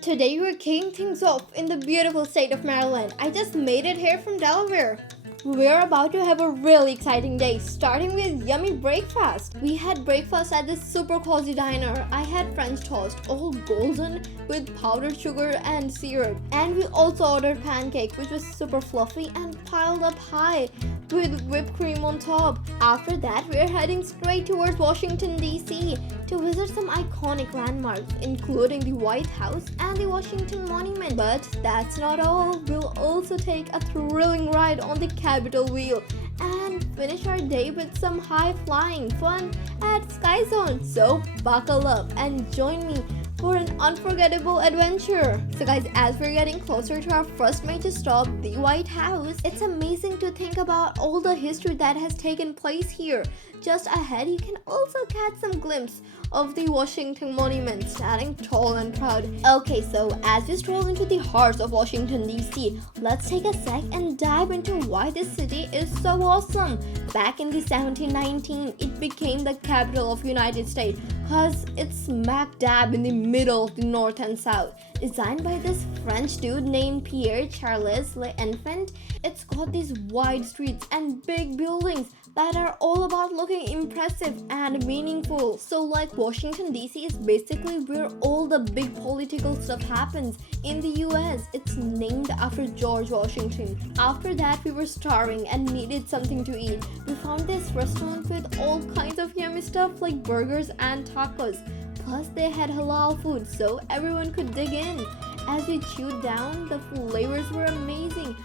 Today we're kicking things off in the beautiful state of Maryland. I just made it here from Delaware. We're about to have a really exciting day, starting with yummy breakfast. We had breakfast at this super cozy diner. I had French toast, all golden with powdered sugar and syrup. And we also ordered pancake, which was super fluffy and piled up high with whipped cream on top. After that, we're heading straight towards Washington D.C. to visit some iconic landmarks, including the White House and the Washington Monument. But that's not all. We'll also take a thrilling ride on the Capitol wheel and finish our day with some high-flying fun at Sky Zone. So buckle up and join me for an unforgettable adventure. So guys, as we're getting closer to our first major stop, the White House, it's amazing to think about all the history that has taken place here. Just ahead, you can also catch some glimpse of the Washington Monument standing tall and proud. Okay, so as we stroll into the heart of Washington D.C., let's take a sec and dive into why this city is so awesome. Back in the 1719, it became the capital of United States because it's smack dab in the middle of the north and south. Designed by this French dude named Pierre-Charles L'Enfant, it's got these wide streets and big buildings that are all about looking impressive and meaningful. So like Washington DC is basically where all the big political stuff happens in the US. It's named after George Washington. After that, we were starving and needed something to eat. We found this restaurant with all kinds of yummy stuff like burgers and tacos. Plus they had halal food so everyone could dig in. As we chewed down, the flavors were amazing.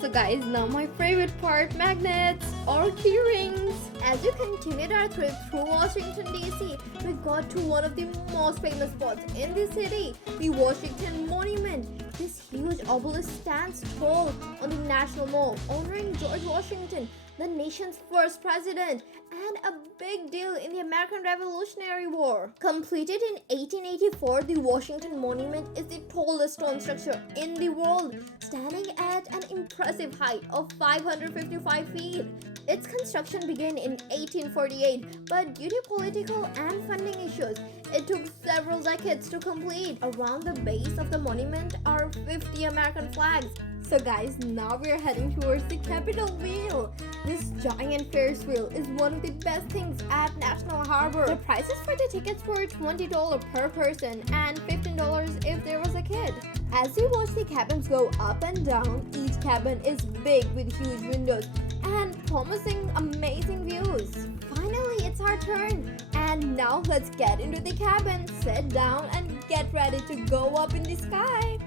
So guys, now my favorite part, magnets or key rings. As we continued our trip through Washington DC, we got to one of the most famous spots in the city, the Washington Monument. This huge obelisk stands tall on the National Mall, honoring George Washington, the nation's first president, and a big deal in the American Revolutionary War. Completed in 1884, the Washington Monument is the tallest stone structure in the world, standing at an impressive height of 555 feet. Its construction began in 1848, but due to political and funding issues, it took several decades to complete. Around the base of the monument are 50 American flags. So guys, now we're heading towards the Capitol wheel. This giant Ferris wheel is one of the best things at National Harbor. The prices for the tickets were $20 per person and $15 if there was a kid. As you watch the cabins go up and down, each cabin is big with huge windows and promising amazing views. Finally, it's our turn. And now let's get into the cabin, sit down and get ready to go up in the sky.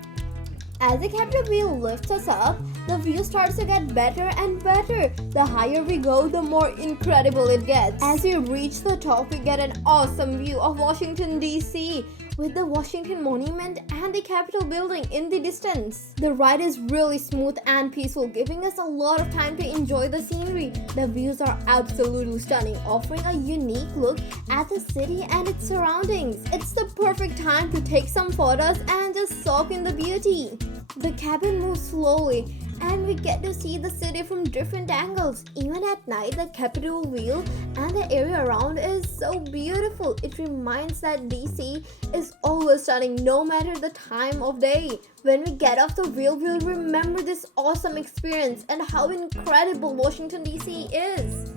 As the Capitol wheel lifts us up, the view starts to get better and better. The higher we go, the more incredible it gets. As we reach the top, we get an awesome view of Washington D.C. with the Washington Monument and the Capitol building in the distance. The ride is really smooth and peaceful, giving us a lot of time to enjoy the scenery. The views are absolutely stunning, offering a unique look at the city and its surroundings. It's the perfect time to take some photos and just soak in the beauty. The cabin moves slowly and we get to see the city from different angles. Even at night, the Capitol wheel and the area around is so beautiful. It reminds that DC is always stunning no matter the time of day. When we get off the wheel, we'll remember this awesome experience and how incredible Washington DC is.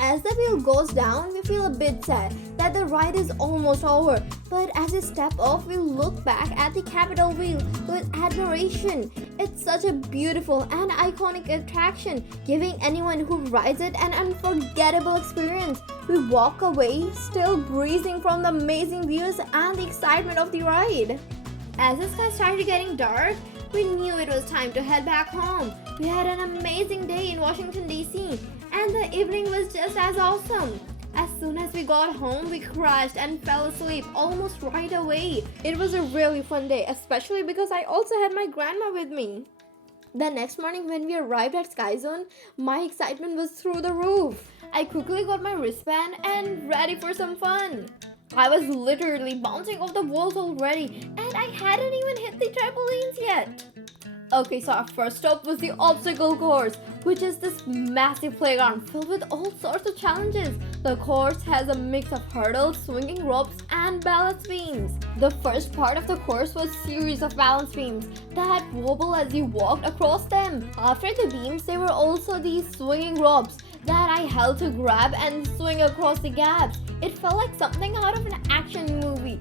As the wheel goes down, we feel a bit sad that the ride is almost over. But as we step off, we look back at the Capitol wheel with admiration. It's such a beautiful and iconic attraction, giving anyone who rides it an unforgettable experience. We walk away still breezing from the amazing views and the excitement of the ride. As the sky started getting dark, we knew it was time to head back home. We had an amazing day in Washington, D.C. and the evening was just as awesome. As soon as we got home, we crashed and fell asleep almost right away. It was a really fun day, especially because I also had my grandma with me. The next morning when we arrived at Sky Zone, my excitement was through the roof. I quickly got my wristband and ready for some fun. I was literally bouncing off the walls already and I hadn't even hit the trampolines yet. Okay, so our first stop was the obstacle course, which is this massive playground filled with all sorts of challenges. The course has a mix of hurdles, swinging ropes, and balance beams. The first part of the course was a series of balance beams that wobble as you walked across them. After the beams, there were also these swinging ropes that I held to grab and swing across the gaps. It felt like something out of an action movie.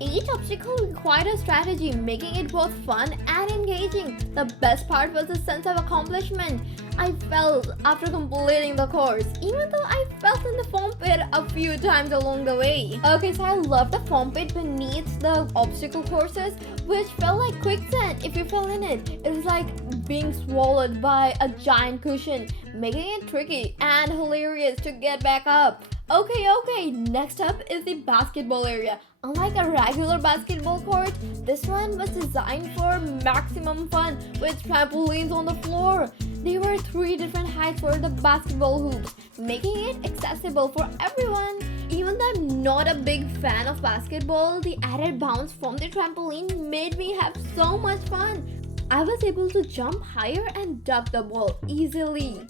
Each obstacle required a strategy, making it both fun and engaging. The best part was the sense of accomplishment I felt after completing the course, even though I fell in the foam pit a few times along the way. Okay, so I love the foam pit beneath the obstacle courses, which felt like quicksand if you fell in it. It was like being swallowed by a giant cushion, making it tricky and hilarious to get back up. Okay, next up is the basketball area. Unlike a regular basketball court, this one was designed for maximum fun with trampolines on the floor. There were 3 different heights for the basketball hoops, making it accessible for everyone. Even though I'm not a big fan of basketball, the added bounce from the trampoline made me have so much fun. I was able to jump higher and dunk the ball easily.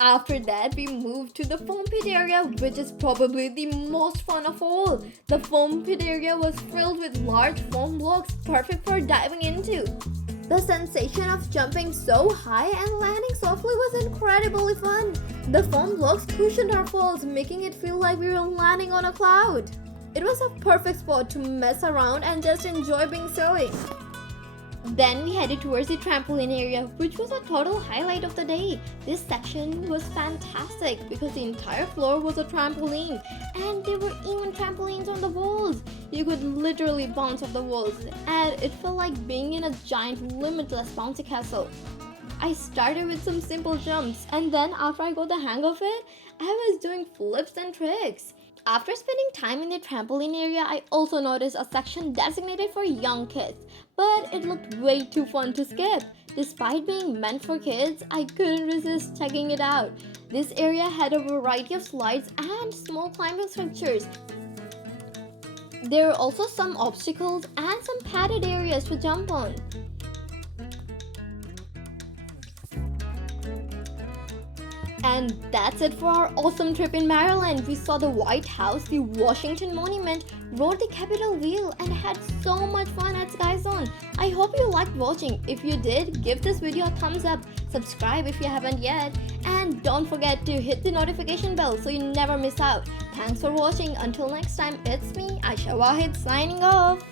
After that, we moved to the foam pit area, which is probably the most fun of all. The foam pit area was filled with large foam blocks, perfect for diving into. The sensation of jumping so high and landing softly was incredibly fun. The foam blocks cushioned our falls, making it feel like we were landing on a cloud. It was a perfect spot to mess around and just enjoy being silly. Then we headed towards the trampoline area, which was a total highlight of the day. This section was fantastic because the entire floor was a trampoline and there were even trampolines on the walls. You could literally bounce off the walls and it felt like being in a giant limitless bouncy castle. I started with some simple jumps and then after I got the hang of it, I was doing flips and tricks. After spending time in the trampoline area, I also noticed a section designated for young kids, but it looked way too fun to skip. Despite being meant for kids, I couldn't resist checking it out. This area had a variety of slides and small climbing structures. There were also some obstacles and some padded areas to jump on. And that's it for our awesome trip in Maryland. We saw the White House, the Washington Monument, rode the Capitol Wheel, and had so much fun at Sky Zone. I hope you liked watching. If you did, give this video a thumbs up, subscribe if you haven't yet, and don't forget to hit the notification bell so you never miss out. Thanks for watching. Until next time, it's me, Aisha Wahid, signing off.